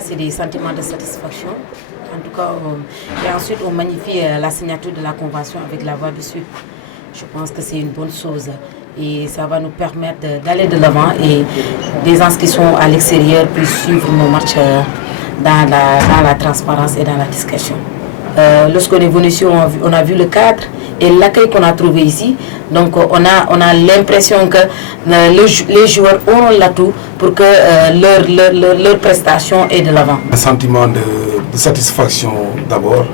c'est des sentiments de satisfaction. En tout cas, et ensuite, on magnifie la signature de la convention avec la Voix du Sud. Je pense que c'est une bonne chose et ça va nous permettre d'aller de l'avant et des gens qui sont à l'extérieur puissent suivre nos matchs dans la transparence et dans la discrétion. Lorsqu'on est venu ici, on a vu le cadre et l'accueil qu'on a trouvé ici. Donc on a l'impression que les joueurs auront l'atout pour que leur prestation est de l'avant. Un sentiment de satisfaction d'abord,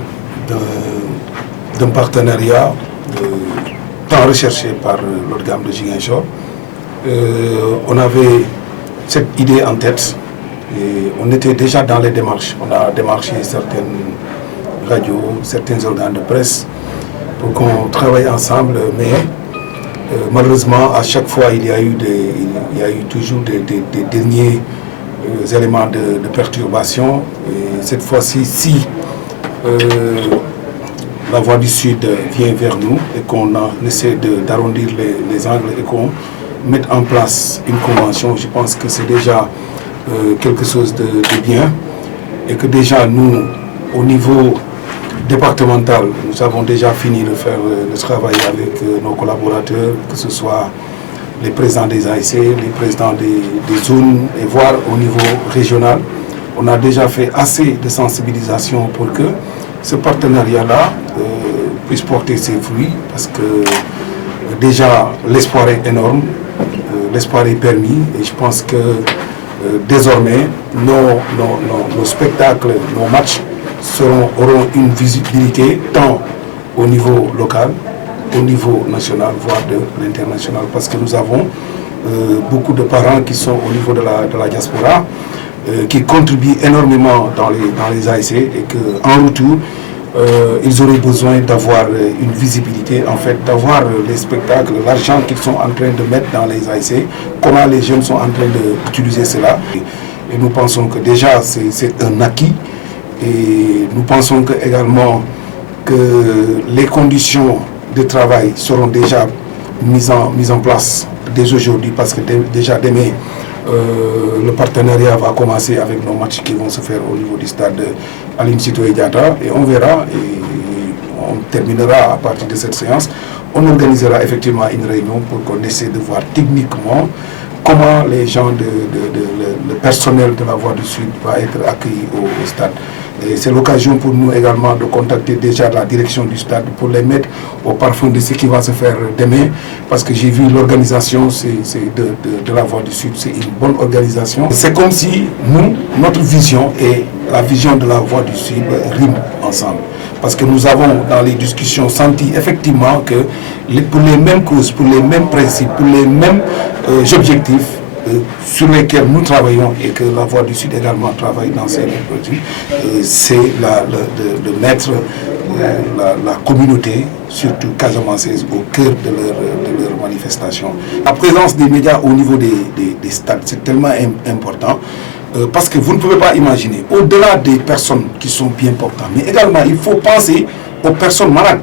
d'un partenariat tant recherché par l'autre gamme de Ziguinchor. On avait cette idée en tête et on était déjà dans les démarches. On a démarché certaines radios, certains organes de presse pour qu'on travaille ensemble, mais malheureusement à chaque fois il y a eu toujours des derniers éléments de perturbation. Et cette fois-ci, si la Voix du Sud vient vers nous et qu'on essaie d'arrondir les angles et qu'on mette en place une convention, je pense que c'est déjà quelque chose de bien et que déjà nous, au niveau départemental, nous avons déjà fini de faire le travail avec nos collaborateurs, que ce soit les présidents des ASC, les présidents des zones et voire au niveau régional. On a déjà fait assez de sensibilisation pour que ce partenariat-là puisse porter ses fruits parce que déjà l'espoir est énorme, l'espoir est permis et je pense que désormais nos spectacles, nos matchs auront une visibilité tant au niveau local, au niveau national, voire de l'international, parce que nous avons beaucoup de parents qui sont au niveau de la diaspora, qui contribuent énormément dans les ASC et qu'en retour, ils auraient besoin d'avoir une visibilité, en fait, d'avoir les spectacles, l'argent qu'ils sont en train de mettre dans les ASC, comment les jeunes sont en train d'utiliser cela. Et nous pensons que déjà c'est un acquis. Et nous pensons également que les conditions de travail seront déjà mises en place dès aujourd'hui parce que déjà demain, le partenariat va commencer avec nos matchs qui vont se faire au niveau du stade Aline Sitoé Diatta et on verra et on terminera à partir de cette séance. On organisera effectivement une réunion pour qu'on essaie de voir techniquement comment les gens, le personnel de la Voix du Sud va être accueilli au stade. Et c'est l'occasion pour nous également de contacter déjà la direction du stade pour les mettre au parfum de ce qui va se faire demain. Parce que j'ai vu l'organisation de la Voix du Sud, c'est une bonne organisation. C'est comme si notre vision et la vision de la Voix du Sud riment ensemble. Parce que nous avons dans les discussions senti effectivement que pour les mêmes causes, pour les mêmes principes, pour les mêmes objectifs, sur lesquels nous travaillons et que la Voix du Sud également travaille dans ces produits, c'est de mettre la communauté, surtout casamançaise, au cœur de leur manifestation. La présence des médias au niveau des stades, c'est tellement important parce que vous ne pouvez pas imaginer, au-delà des personnes qui sont bien portantes, mais également il faut penser aux personnes malades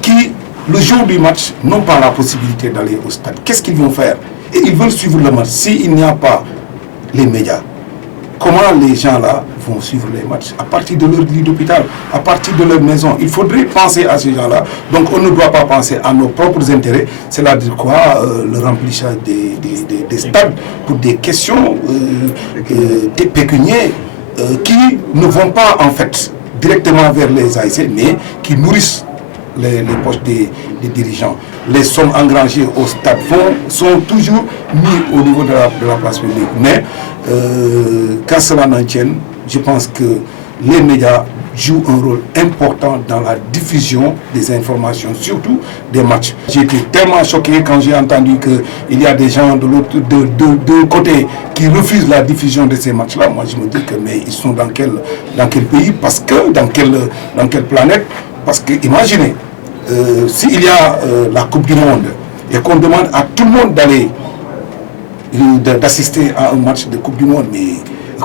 qui, le jour du match, n'ont pas la possibilité d'aller au stade. Qu'est-ce qu'ils vont faire? Et ils veulent suivre le match. S'il n'y a pas les médias, comment les gens là vont suivre les matchs? À partir de leur lit d'hôpital, à partir de leur maison. Il faudrait penser à ces gens-là. Donc on ne doit pas penser à nos propres intérêts. C'est-à-dire quoi? Le remplissage des stades pour des questions pécuniaires qui ne vont pas en fait directement vers les ASC, mais qui nourrissent les poches des dirigeants. Les sommes engrangées au stade sont toujours mis au niveau de la place publique. Mais qu'à cela n'en tienne, je pense que les médias jouent un rôle important dans la diffusion des informations, surtout des matchs. J'ai été tellement choqué quand j'ai entendu qu'il y a des gens de côté qui refusent la diffusion de ces matchs-là. Moi, je me dis que mais ils sont dans quel pays, parce que dans quelle planète? Parce que imaginez, s'il y a la Coupe du Monde et qu'on demande à tout le monde d'assister à un match de Coupe du Monde, mais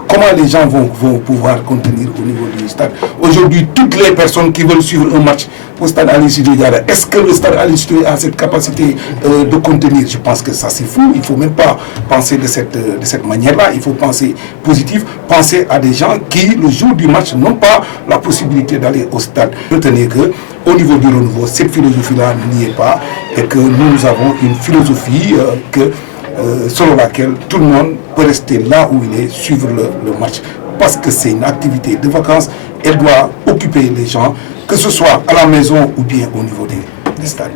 comment les gens vont pouvoir contenir au niveau du stade? Aujourd'hui, toutes les personnes qui veulent suivre un match au stade Aline Sitoé Diatta, est-ce que le stade Aline Sitoé a cette capacité de contenir? Je pense que ça c'est fou. Il ne faut même pas penser de cette manière-là. Il faut penser positif, penser à des gens qui, le jour du match, n'ont pas la possibilité d'aller au stade. Retenez qu'au niveau du renouveau, cette philosophie-là n'y est pas et que nous avons une philosophie selon laquelle tout le monde peut rester là où il est, suivre le match, parce que c'est une activité de vacances, elle doit occuper les gens, que ce soit à la maison ou bien au niveau des stades.